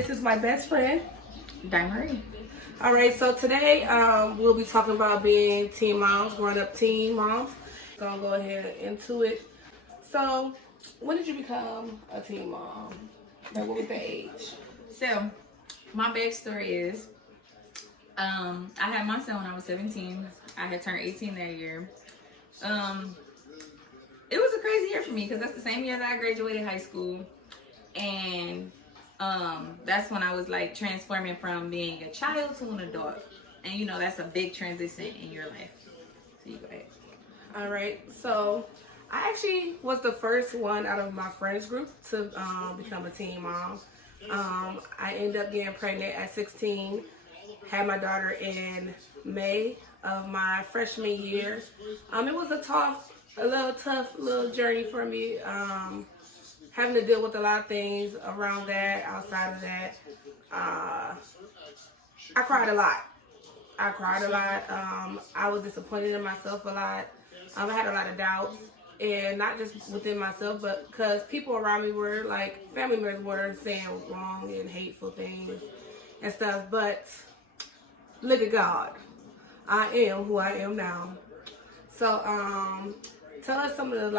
this is my best friend, Dimery. All right, so today we'll be talking about being teen moms, growing up teen moms. So I'll go ahead into it. So, when did you become a teen mom? Like, what was the age? So, my backstory is, I had my son when I was 17. I had turned 18 that year. It was a crazy year for me because that's the same year that I graduated high school. And that's when I was like transforming from being a child to an adult. And you know, that's a big transition in your life. So you go ahead. All right, so I actually was the first one out of my friends group to become a teen mom. I ended up getting pregnant at 16, had my daughter in May of my freshman year. It was a little tough journey for me, having to deal with a lot of things around that, outside of that. I cried a lot. I was disappointed in myself a lot. I had a lot of doubts, and not just within myself, but because people around me were like, family members were saying wrong and hateful things and stuff. But look at God. I am who I am now. So, tell us some of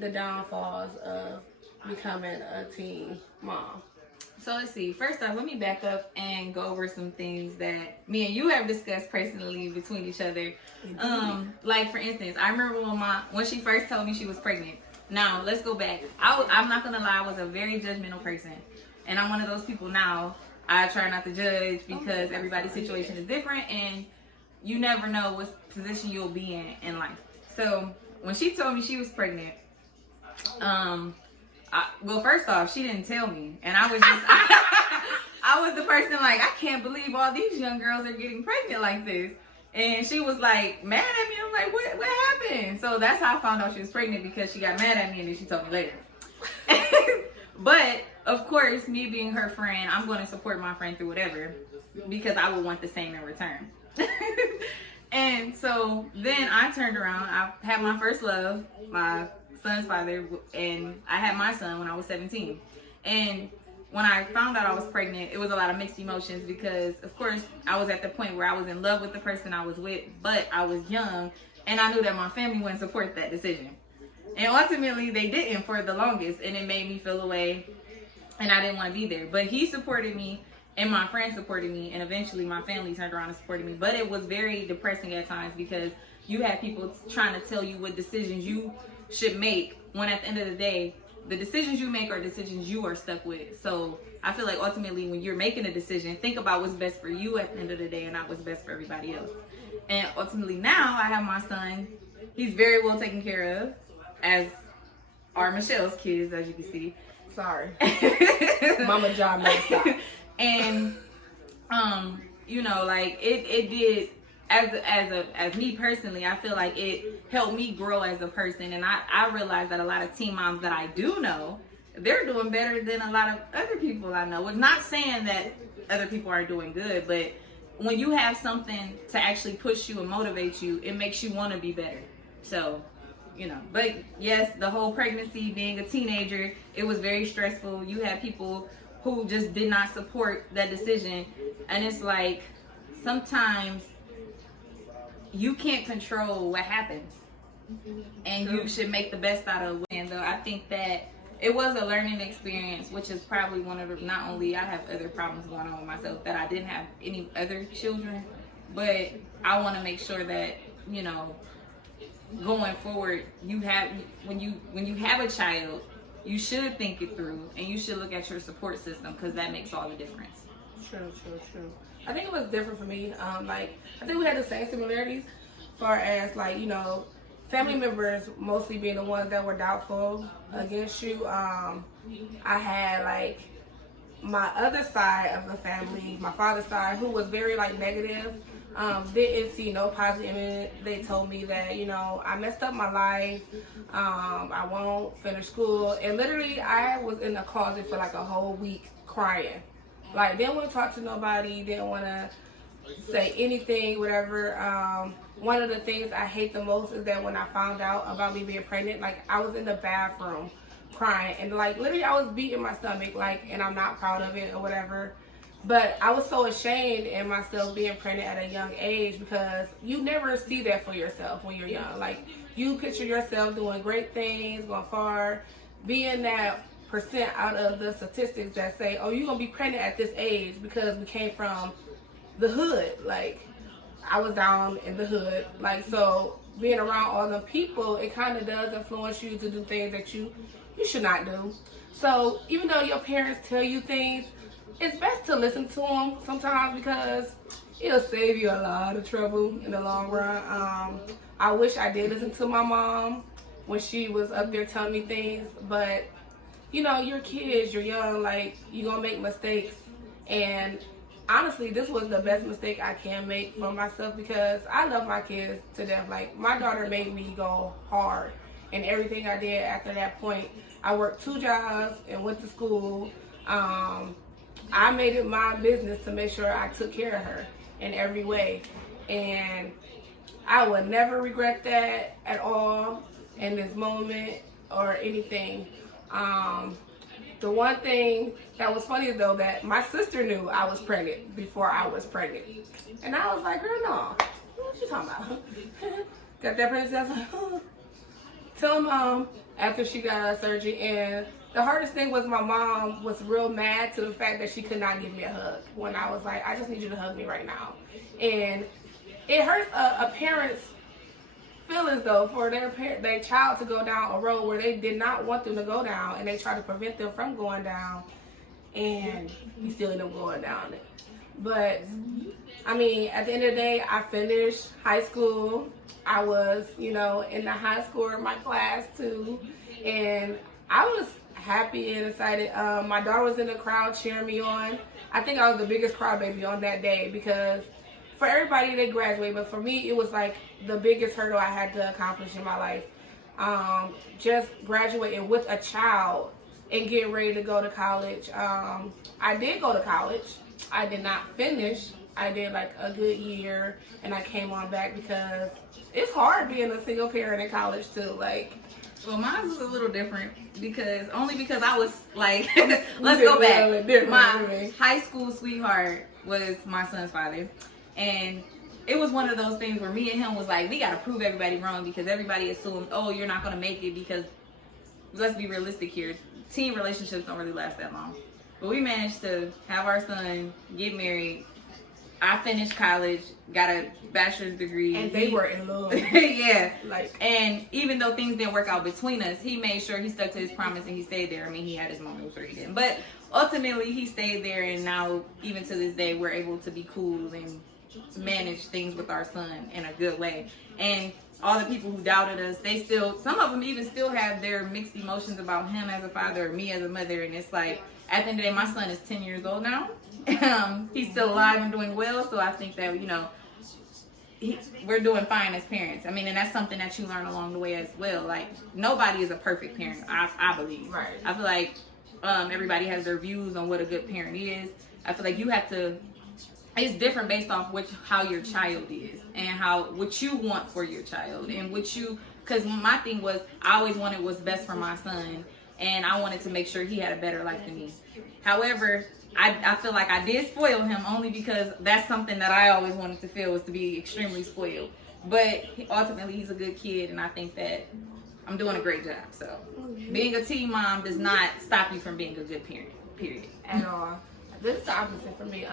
the downfalls of becoming a teen mom. So let's see. First off, let me back up and go over some things that me and you have discussed personally between each other. Like for instance, I remember when she first told me she was pregnant. Now let's go back. I'm not gonna lie, I was a very judgmental person, and I'm one of those people now. I try not to judge because everybody's situation is different, and you never know what position you'll be in life. So when she told me she was pregnant, well, first off, she didn't tell me, and I was just, I was the person like, I can't believe all these young girls are getting pregnant like this, and she was like mad at me. I'm like, what happened? So that's how I found out she was pregnant, because she got mad at me, and then she told me later. But of course, me being her friend, I'm going to support my friend through whatever, because I would want the same in return. And so then I turned around. I had my first love, my son's father, and I had my son when I was 17. And when I found out I was pregnant, it was a lot of mixed emotions, because of course I was at the point where I was in love with the person I was with, but I was young, and I knew that my family wouldn't support that decision. And ultimately they didn't for the longest, and it made me feel away, and I didn't want to be there. But he supported me, and my friends supported me, and eventually my family turned around and supported me. But it was very depressing at times, because you had people trying to tell you what decisions you should make, when at the end of the day, the decisions you make are decisions you are stuck with. So I feel like ultimately when you're making a decision, think about what's best for you at the end of the day, and not what's best for everybody else. And ultimately now I have my son. He's very well taken care of, as are Michelle's kids, as you can see. Sorry. Mama John messed up. And you know, like it did, as me personally, I feel like it helped me grow as a person. And I realized that a lot of teen moms that I do know, they're doing better than a lot of other people I know. It's not saying that other people aren't doing good, but when you have something to actually push you and motivate you, it makes you want to be better. So, you know, but yes, the whole pregnancy, being a teenager, it was very stressful. You had people who just did not support that decision. And it's like, sometimes you can't control what happens, and you should make the best out of it. And though I think that it was a learning experience, which is probably one of the, not only I have other problems going on with myself, that I didn't have any other children, but I want to make sure that, you know, going forward, you have, when you have a child, you should think it through, and you should look at your support system, because that makes all the difference. True. I think it was different for me. I think we had the same similarities, as far as you know, family members mostly being the ones that were doubtful against you. I had my other side of the family, my father's side, who was very negative. Didn't see no positive in it. They told me that, you know, I messed up my life. I won't finish school, and literally I was in the closet for a whole week crying. Didn't want to talk to nobody, didn't want to say anything, whatever. One of the things I hate the most is that when I found out about me being pregnant, I was in the bathroom crying, and like literally I was beating my stomach, like, and I'm not proud of it or whatever. But I was so ashamed in myself being pregnant at a young age, because you never see that for yourself when you're young. Like, you picture yourself doing great things, going far, being that percent out of the statistics that say, oh, you're gonna be pregnant at this age, because we came from the hood. Like, I was down in the hood, like, so being around all the people, it kind of does influence you to do things that you should not do. So even though your parents tell you things, it's best to listen to them sometimes, because it'll save you a lot of trouble in the long run. I wish I did listen to my mom when she was up there telling me things, but you know, you're kids, you're young, like, you're gonna make mistakes. And honestly, this was the best mistake I can make for myself, because I love my kids to death. Like, my daughter made me go hard in everything I did after that point. I worked 2 jobs and went to school. I made it my business to make sure I took care of her in every way. And I would never regret that at all in this moment or anything. The one thing that was funny is, though, that my sister knew I was pregnant before I was pregnant. And I was like, girl, no. What you talking about? Got that pregnancy? I was like, oh. Tell mom after she got her surgery. And the hardest thing was, my mom was real mad to the fact that she could not give me a hug when I was like, I just need you to hug me right now. And it hurts a parent's feelings, though, for their child to go down a road where they did not want them to go down, and they try to prevent them from going down, and you still end up going down it. But I mean, at the end of the day, I finished high school. I was, you know, in the high score of my class too, and I was happy and excited. My daughter was in the crowd cheering me on. I think I was the biggest crybaby on that day, because for everybody they graduate, but for me it was like the biggest hurdle I had to accomplish in my life. Just graduating with a child and getting ready to go to college. I did go to college. I did not finish. I did like a good year, and I came on back because it's hard being a single parent in college too. Like, well, mine was a little different, because I was like, let's go back. My high school sweetheart was my son's father, and it was one of those things where me and him was like, we gotta prove everybody wrong, because everybody assumed, oh, you're not gonna make it, because let's be realistic here, teen relationships don't really last that long. But we managed to have our son, get married. I finished college, got a bachelor's degree. And they were in love. Yeah. Like, and even though things didn't work out between us, he made sure he stuck to his promise and he stayed there. I mean, he had his moments where he didn't. But ultimately, he stayed there, and now, even to this day, we're able to be cool and manage things with our son in a good way. And all the people who doubted us, they still, some of them even still have their mixed emotions about him as a father or me as a mother. And it's like, at the end of the day, my son is 10 years old now. He's still alive and doing well, so I think that, you know, we're doing fine as parents. I mean, and that's something that you learn along the way as well. Like, nobody is a perfect parent, I believe. Right. I feel like everybody has their views on what a good parent is. I feel like you have to, it's different based off how your child is, and what you want for your child, and because my thing was, I always wanted what's best for my son, and I wanted to make sure he had a better life than me. However, I feel like I did spoil him, only because that's something that I always wanted to feel, was to be extremely spoiled. But ultimately, he's a good kid, and I think that I'm doing a great job. So being a teen mom does not stop you from being a good parent, period. At all. This is the opposite for me.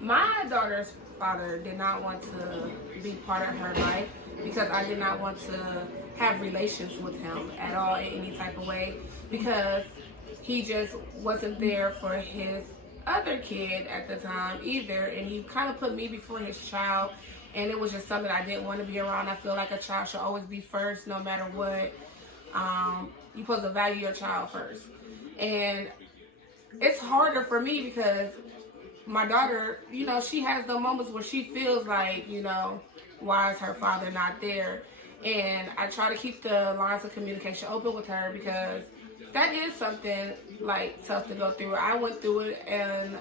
My daughter's father did not want to be part of her life, because I did not want to have relations with him at all in any type of way, because he just wasn't there for his other kid at the time either, and he kind of put me before his child, and it was just something I didn't want to be around. I feel like a child should always be first, no matter what. You're supposed to value your child first. And it's harder for me because my daughter, you know, she has the moments where she feels like, you know, why is her father not there? And I try to keep the lines of communication open with her, because that is something, like, tough to go through. I went through it, and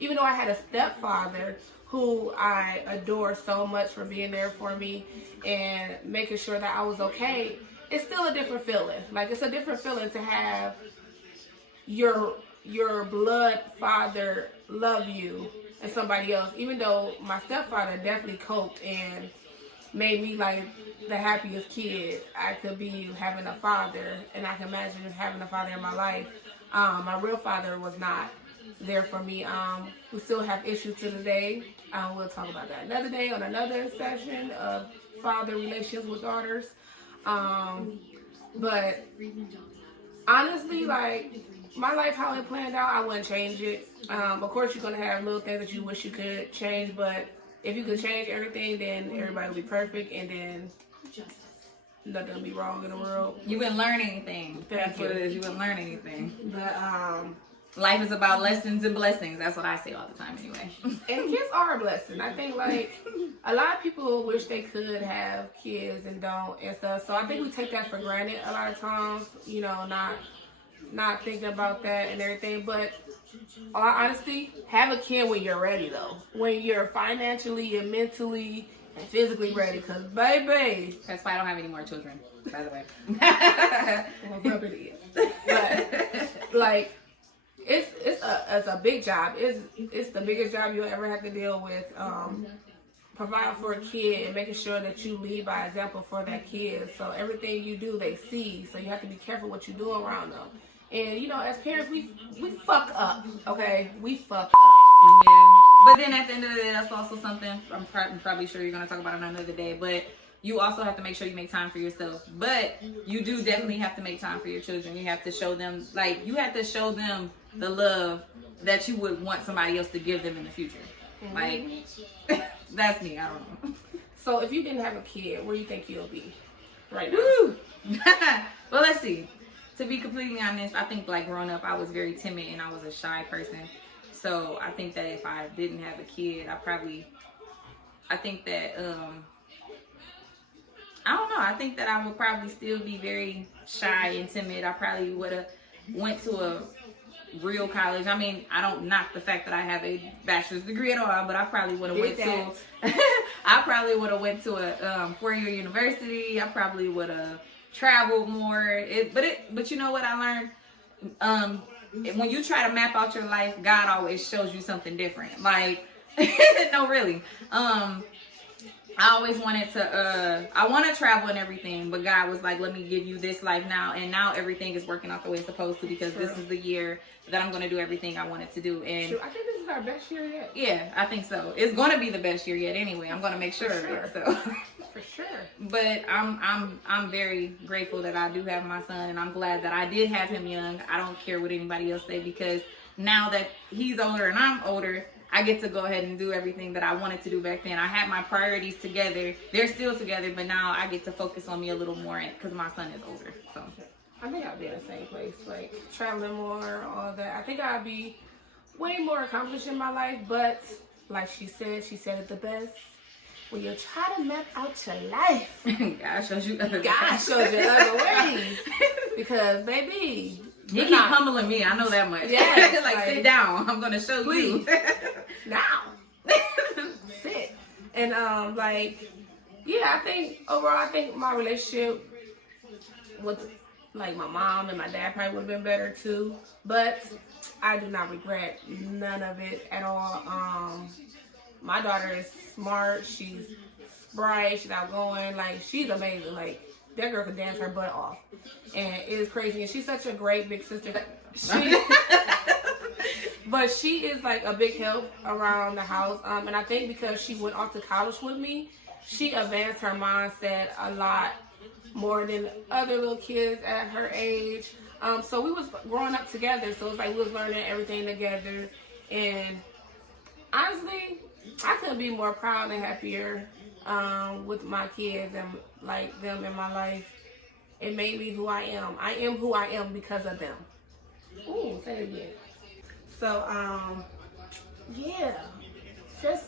even though I had a stepfather who I adore so much for being there for me and making sure that I was okay, it's still a different feeling. Like, it's a different feeling to have your blood father love you and somebody else. Even though my stepfather definitely coped and made me like the happiest kid I could be having a father, and I can imagine having a father in my life. My real father was not there for me. We still have issues to this day. We'll talk about that another day on another session of father relations with daughters. But honestly, like, my life, how it planned out, I wouldn't change it. Of course, you're going to have little things that you wish you could change, but if you could change everything, then everybody will be perfect, and then nothing will be wrong in the world. You wouldn't learn anything. That's what it is. You wouldn't learn anything. But life is about lessons and blessings. That's what I say all the time anyway. and kids are a blessing. I think, like, a lot of people wish they could have kids and don't and stuff. So I think we take that for granted a lot of times, you know, not thinking about that and everything. But all honesty, have a kid when you're ready, though. When you're financially and mentally and physically ready. Because, baby. That's why I don't have any more children, by the way. Well, rub it in. But, like, it's a big job. It's the biggest job you'll ever have to deal with. Provide for a kid and making sure that you lead by example for that kid. So everything you do, they see. So you have to be careful what you do around them. And, you know, as parents, we fuck up, okay? We fuck up. Yeah. But then at the end of the day, that's also something I'm probably sure you're going to talk about another day. But you also have to make sure you make time for yourself. But you do definitely have to make time for your children. You have to show them, like, you have to show them the love that you would want somebody else to give them in the future. Mm-hmm. Like, that's me. I don't know. So if you didn't have a kid, where do you think you'll be right now? Woo! Well, let's see. To be completely honest, I think, like, growing up, I was very timid and I was a shy person. So I think that if I didn't have a kid, I think that I think that I would probably still be very shy and timid. I probably would have went to a real college. I mean, I don't knock the fact that I have a bachelor's degree at all, but I probably would have went to a 4-year university. I probably would have traveled more. But you know what I learned? When you try to map out your life, God always shows you something different. Like, no, really. I always wanted to, I want to travel and everything, but God was like, let me give you this life now. And now everything is working out the way it's supposed to, because this is the year that I'm going to do everything I wanted to do. And I think this is our best year yet. Yeah, I think so. It's going to be the best year yet anyway. I'm going to make sure of it. So. For sure. But I'm very grateful that I do have my son, and I'm glad that I did have him young. I don't care what anybody else say, because now that he's older and I'm older, I get to go ahead and do everything that I wanted to do back then. I had my priorities together. They're still together, but now I get to focus on me a little more because my son is older. So I think I'll be in the same place, like traveling more, all that. I think I'll be way more accomplished in my life, but like she said it the best. When you try to map out your life, God shows you other ways. Because, baby, you keep humbling me. I know that much. Yeah, like, sit down. I'm gonna show you. Now. Sit. And I think overall, my relationship with like my mom and my dad probably would have been better too. But I do not regret none of it at all. My daughter is smart. She's bright. She's outgoing. Like, she's amazing. Like, that girl can dance her butt off. And it is crazy. And she's such a great big sister. But she is like a big help around the house. And I think because she went off to college with me, she advanced her mindset a lot more than other little kids at her age. So we was growing up together. So it's like we was learning everything together. And honestly, I couldn't be more proud and happier with my kids and like them in my life. It made me who I am. I am who I am because of them. Ooh, say it again. So, just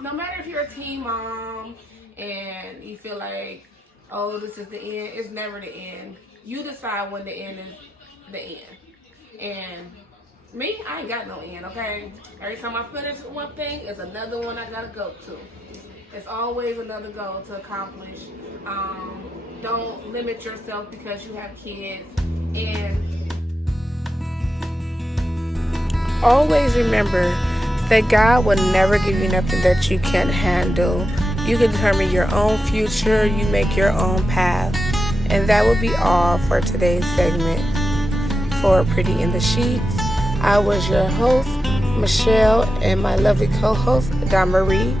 no matter if you're a teen mom and you feel like, oh, this is the end, it's never the end. You decide when the end is the end. And me, I ain't got no end, okay? Every time I finish one thing, it's another one I gotta go to. It's always another goal to accomplish. don't limit yourself because you have kids. And always remember that God will never give you nothing that you can't handle. You can determine your own future, you make your own path. And that will be all for today's segment for Pretty in the Sheets. I was your host, Michelle, and my lovely co-host, Don Marie.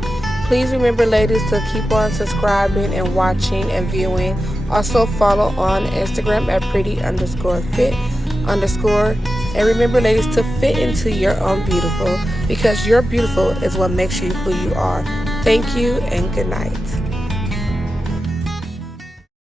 Please remember, ladies, to keep on subscribing and watching and viewing. Also follow on Instagram at pretty_fit_. And remember, ladies, to fit into your own beautiful, because your beautiful is what makes you who you are. Thank you and good night.